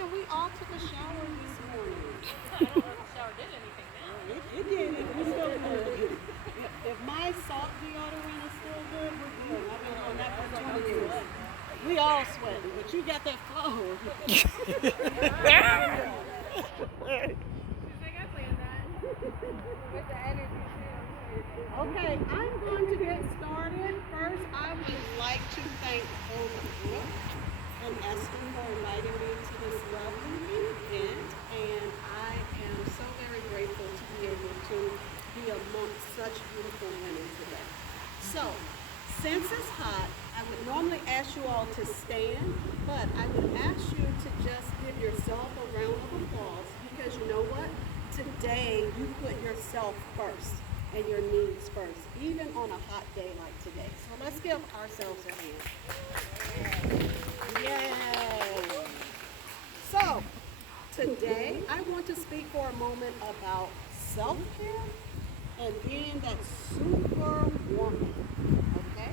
and we all took a shower this morning. I don't know if the shower did anything now. It did. We still good. If my salt deodorant is still good, we're good. I've been on that for 20 years. We all sweating, but you got that flow. With the energy too. Okay, I'm going to get started. First, I would like to thank both Brooke and Esther for inviting me to this lovely event, and I am so very grateful to be able to be amongst such beautiful women today. So, since it's hot, I would normally ask you all to stand, but I would ask you to just give yourself a round of applause because you know what? Today, you put yourself first and your needs first, even on a hot day like today. So let's give ourselves a hand. Yay! So, today I want to speak for a moment about self-care and being that super woman. Okay?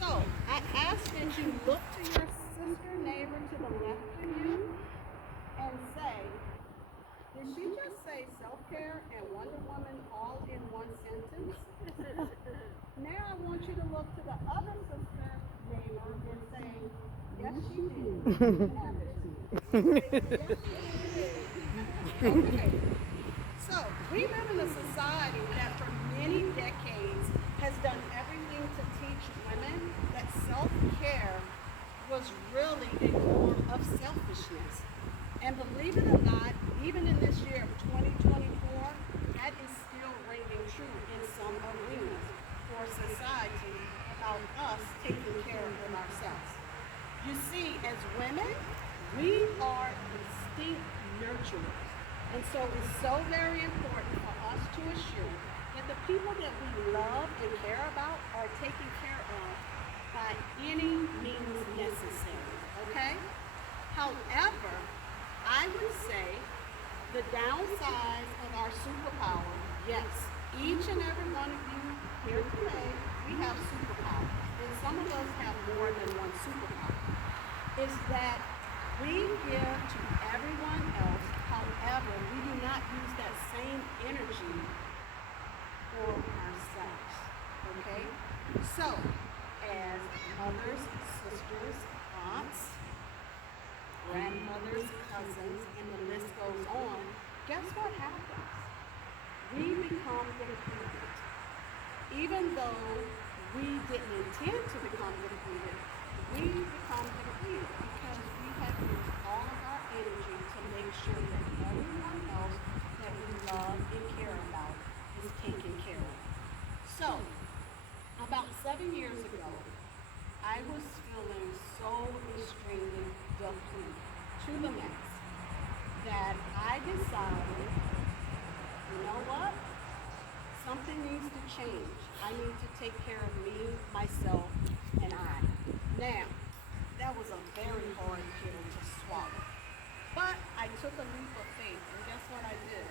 So, I ask that you look to your sister neighbor to the left of you and say, did she just say self-care and Wonder Woman all in one sentence? Now I want you to look to the other sister neighbor and say, yes, she did. Yes, she did. Okay. So we live in a society that for many decades has done everything to teach women that self-care was really a form of selfishness. And believe it or not, even in this year of 2024, that is still ringing true in some arenas for society about us taking care of ourselves. You see, as women, we are distinct nurturers. And so it's so very important for us to assure that the people that we love and care about are taken care of by any means necessary. Okay? However, I would say the downsides of our superpower, yes, each and every one of you here today, we have superpowers. And some of us have more than one superpower. Is that we give to everyone else, however, we do not use that same energy for ourselves. Okay? So, as mothers, sisters, aunts, grandmothers, cousins, and the list goes on, guess what happens? We become depleted. Even though we didn't intend to become depleted, we become depleted because we have used all of our energy to make sure that everyone else that we love and care about is taken care of. So, about 7 years ago, I was feeling so extremely depleted to the max that I decided, you know what? Something needs to change. I need to take care of me, myself, and I. Now, that was a very hard pill to swallow. But I took a leap of faith, and guess what I did?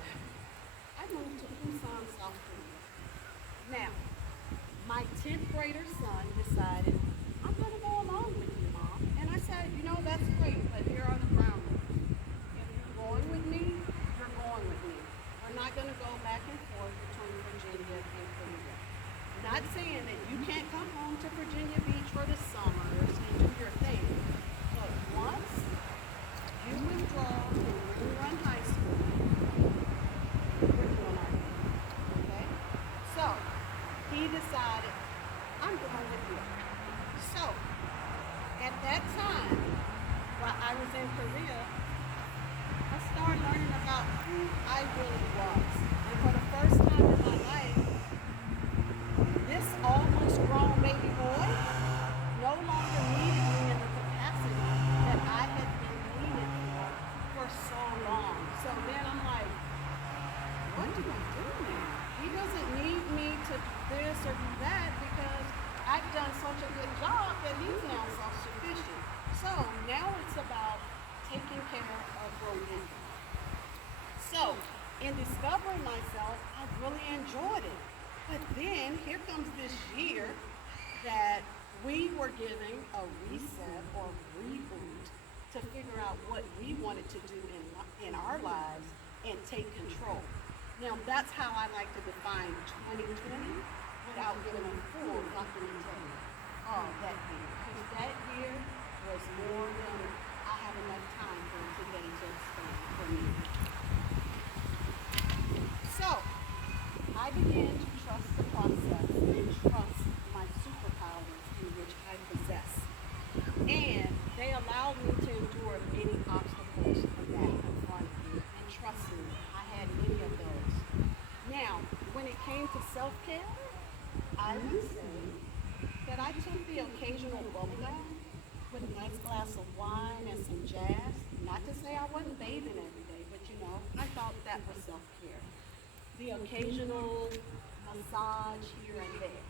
I moved to Busan, South Korea. Now, my 10th grader son decided, I'm going to go along with you, Mom. And I said, you know, that's great, but here are the ground rules. If you're going with me, you're going with me. We're not going to go back and forth between Virginia and Korea. Not saying that you can't come home to Virginia Beach for the summers and do your thing, but once you withdraw from Ring Run High School, we're doing our thing. Okay? So he decided, I'm going with you. So at that time, while I was in Korea, I started learning about who I really was. And for the first time in my life, this almost grown baby boy no longer needed me in the capacity that I had been needed for so long. So then I'm like, what do I do now? He doesn't need me to do this or do that because I've done such a good job that he's now self-sufficient. So now it's about taking care of Roman. So in discovering myself, I really enjoyed it. But then here comes this year that we were giving a reset or reboot to figure out what we wanted to do in our lives and take control. Now, that's how I like to define 2020 without giving a full documentation of that year. Because that year was more than I have enough time for today to explain for me. So, I began to trust the process and trust my superpowers in which I possess. And they allowed me to endure many obstacles that confronted me. And trust me, I had many of those. Now, when it came to self-care, I would say that I took the occasional bubble bath with a nice glass of wine and some jazz. Not to say I wasn't bathing every day, but you know, I thought that was self-care. The occasional massage here and there.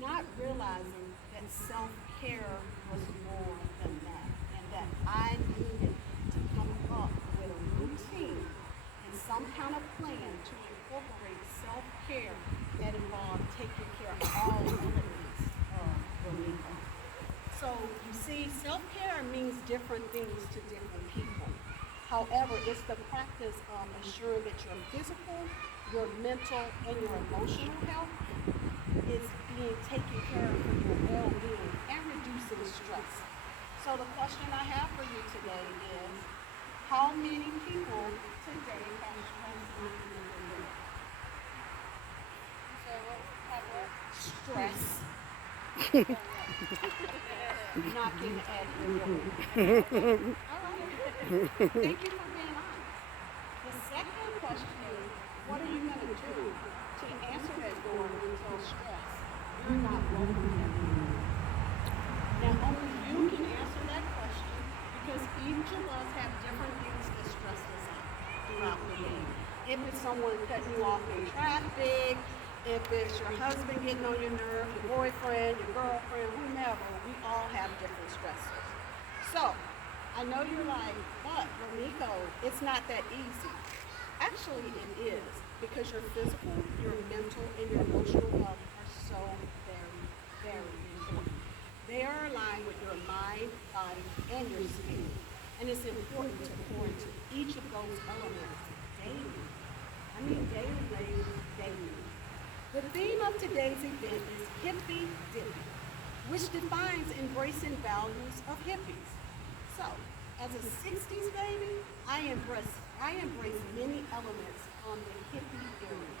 Not realizing that self-care was more than that, and that I needed to come up with a routine and some kind of plan to incorporate self-care that involved taking care of all elements of Roniko. So you see, self-care means different things to different people. However, it's the practice of ensuring that your physical, your mental, and your emotional health is being taken care of for your well-being and reducing stress. So the question I have for you today is, how many people today have stress in their life? So what have what? Stress. Knocking at your door. All right. Thank you for being honest. The second question is, what are you going to do to answer that door and tell stress you're not welcome here? Now, only you can answer that question because each of us have different things that stress us out throughout the day. If it's someone cutting you off in traffic, if it's your husband getting on your nerve, your boyfriend, your girlfriend, whomever, we all have different stressors. So, I know you're like, but Roniko, it's not that easy. Actually, it is, because your physical, your mental, and your emotional health are so very, very important. They are aligned with your mind, body, and your spirit. And it's important to pour into each of those elements daily. I mean daily, daily. The theme of today's event is Hippie Dippie, which defines embracing values of hippies. So, as a 60s baby, I embrace many elements on the hippie era.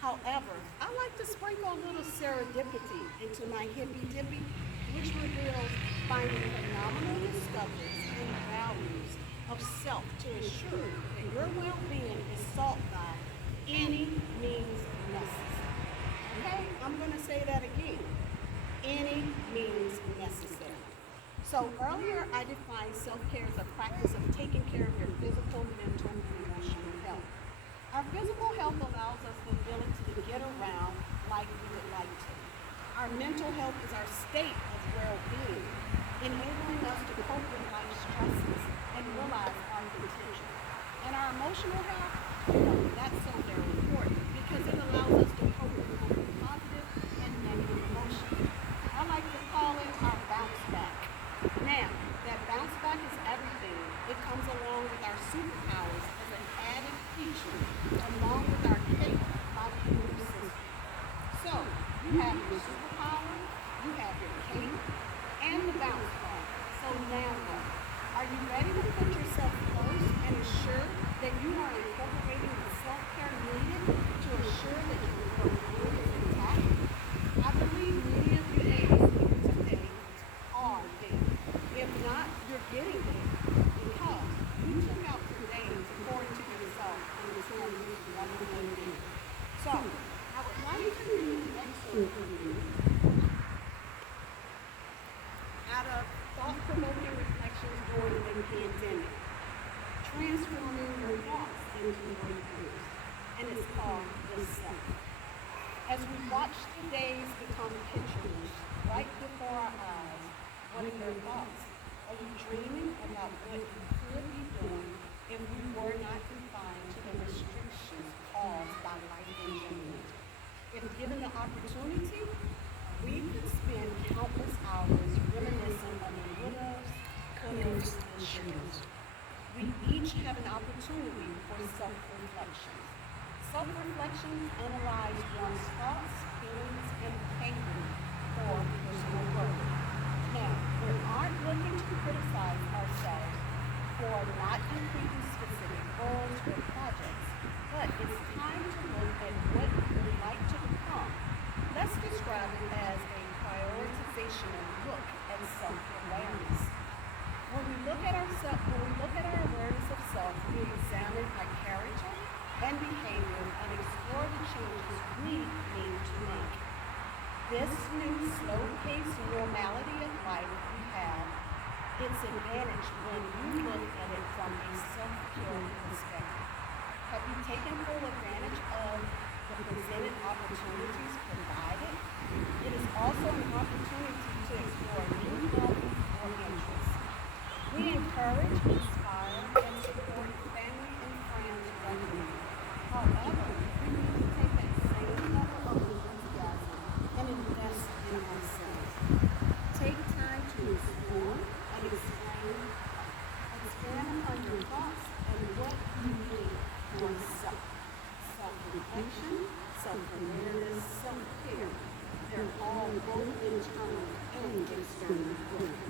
However, I like to sprinkle a little serendipity into my Hippie Dippie, which reveals finding phenomenal discoveries and values of self to ensure that your well-being is sought by any means necessary. Okay, I'm going to say that again. Any means necessary. So earlier I defined self-care as a practice of taking care of your physical, mental, and emotional health. Our physical health allows us the ability to get around like we would like to. Our mental health is our state of well-being, enabling us to cope with life's stresses and realize our potential. And our emotional health, that's so very important because it allows us to cope with both positive and negative emotions. I like to call it our bounce back. Now, that bounce back is everything. It comes along with our superpowers as an added feature, along with our cape body immune system. So, you have your superpower, you have your cape, and the bounce back. So now what? Are you ready to put yourself first and ensure that you are incorporating the self-care needed to ensure that your well-being is intact? I believe many of you ladies here today are there. If not, you're getting there because you took out today to pour into yourself and until you want to be. So, I would like to read an excerpt from you out of thought-provoking reflections during the pandemic, transforming your thoughts into breakthroughs, and it's called The Self. As we watch the days become pictures right before our eyes, what are your thoughts? Are you dreaming about what you could be doing if we were not confined to the restrictions caused by life in general? If given the opportunity, we could spend countless hours reminiscing on the would-haves, could-haves, and should-haves. opportunity for self-reflection. Self-reflections analyze one's thoughts, feelings, and behavior for personal growth. Now, we aren't looking to criticize ourselves for not completing specific goals or projects, but it's time to look at what we would like to become. Let's describe it as a prioritizational look at self-awareness. When we look at our awareness of self, we examine our character and behavior and explore the changes we need to make. This new slow-paced normality of life we have, its advantage when you look at it from a self-care perspective. Have you taken full advantage of the presented opportunities provided? It is also an opportunity to explore new hobbies or interests. We encourage, inspire, and support family and friends regularly. However, we need to take that same level of enthusiasm and invest in ourselves. Take time to explore and expand upon your thoughts and what you need for self. Self-reflection, self-awareness, self-care. They're all both internal and external growth.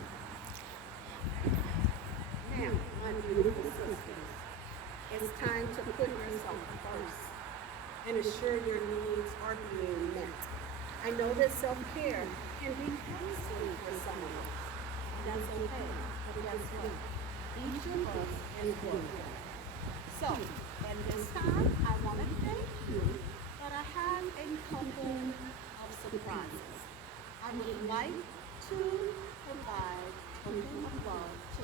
Now, my beautiful sisters, it's time to put yourself first and assure your needs are being met. I know that self-care can be costly for some of us. That's okay, but guess what? Each of us is worth it. So, at this time, I want to thank you, but I have a couple of surprises. I would like to provide token of love to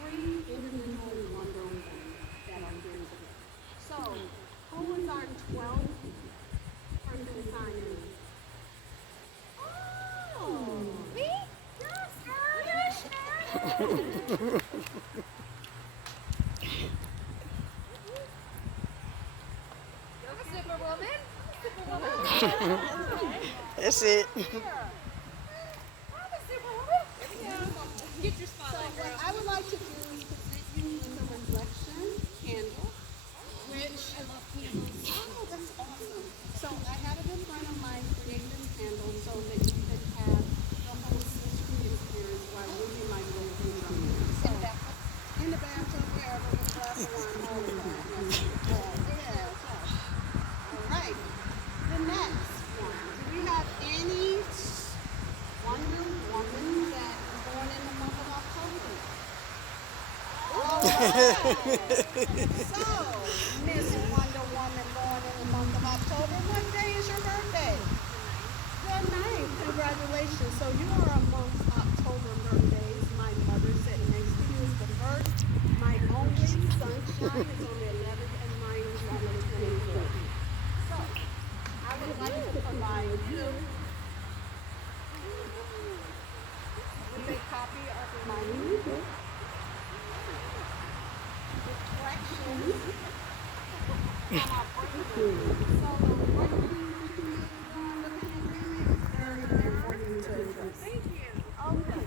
three individual Wonder Women that are here today. So, who is our 12th person signing? Oh, me? Yes, girl. Superwoman. That's it. I'm a superwoman. Get your So spotlight, what girl. I would like to do is present you with a reflection candle, which I love candles. Oh, that's awesome. So I have it in front of my creative candle so that you can have the whole sensory experience while moving my little finger. So in the bathtub, wherever, with a glass of wine, all of that. Yes. All right. The next one. Do we have any Wonder Woman that is born in the month of October? All right. So, Miss Wonder Woman born in the month of October, what day is your birthday? The 9th. Congratulations. So you are amongst October birthdays. My mother sitting next to you is the first. My only sunshine is on the 11th, and mine is on the 24th. So, I would like to provide you with a copy of my new book, Reflections on Our Brain. So the brain is very important to address. Thank you. Okay.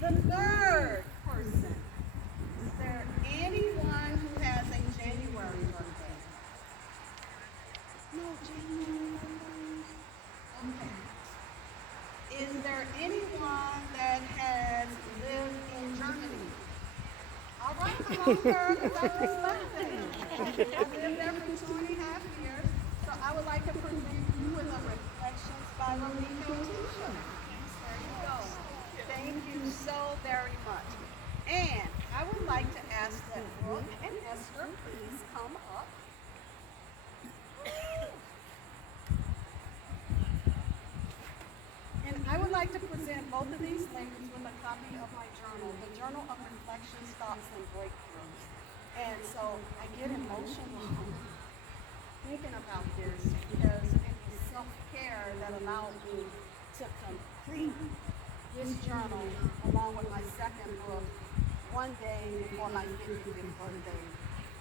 The third person. Is there anyone who has a January birthday? No January birthdays? Okay. Is there anyone that has lived in Germany? All right, come on, girl, because I respect it. I lived there for 2.5 years, so I would like to present you with a Reflections by Romeo t-shirt. There you go. Thank you so very much. And I would like to ask that Brooke and Esther please come up. And I would like to present both of these ladies with a copy of my journal, the Journal of Reflections, Thoughts, and Breakthroughs. And so I get emotional thinking about this because it was self-care that allowed me to complete this journal along with my second book one day before my 50th birthday.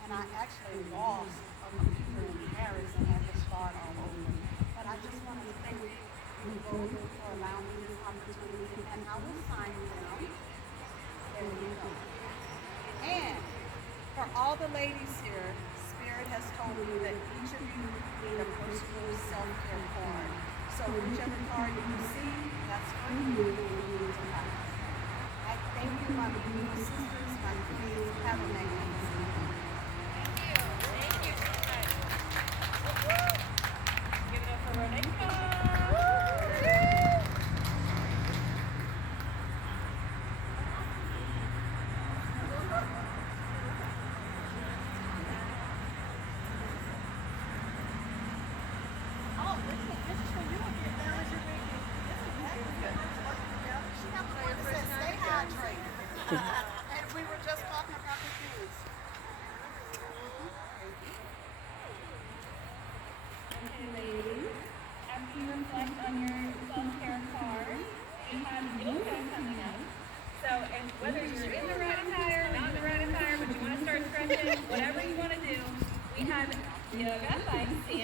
And I actually lost a computer in Paris and had to start all over. But I just want to thank you both for allowing me this opportunity, and I will sign them. There you go. all the ladies here, Spirit has told me that each of you need a personal self-care card. So whichever card you see, that's for you. I thank you, my beautiful sisters, my queens. Have a magnificent day. Thank you so much. Give it up for Rebecca. Oh, this is for you again. That was your big gift. She got the one that says stay hydrated. And we were just talking about the things. Okay, ladies. After you reflect on your self-care card, we have yoga coming up. So, and whether you're in the right attire, not in the right attire, but you want to start stretching, whatever you want to do, we have yoga by Sam